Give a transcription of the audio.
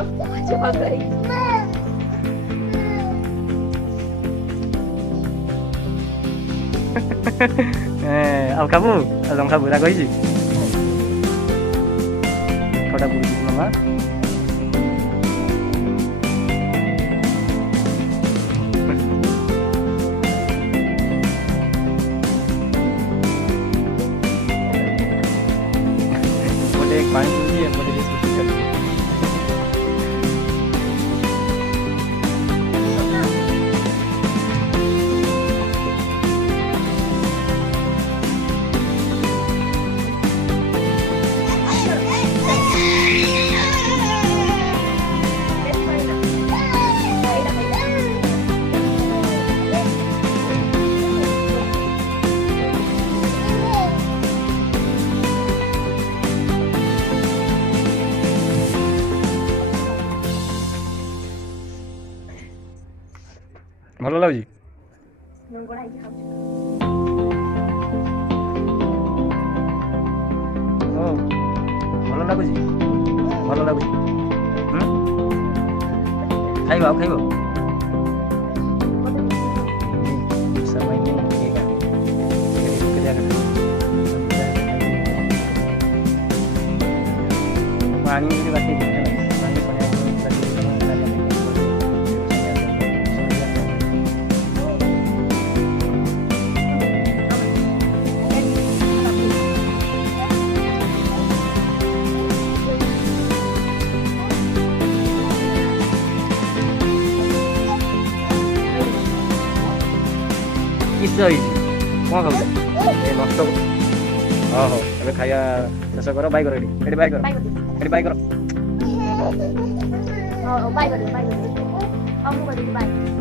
Coba guys. अब खाबु आलम खाबु राग होइछि खटा बुझि मामा मोटे एक पानी पूरी है मोटे इसको कर ଭଲ ଲାଗୁଛି ନଙ୍ଗଡା ହେଇକି ଖାଉଛୁ। ଓ ଭଲ ଲାଗୁଛି ଖାଇବ ଆଉ ଖାଇବ समय में मिलेगा पानी भी बातें पानी किस कौन खाऊ नष्ट हाँ हाँ ए खाया शेष कर बाय कर एडी बाय कर एडी बाय कर बाय कर बाय कर।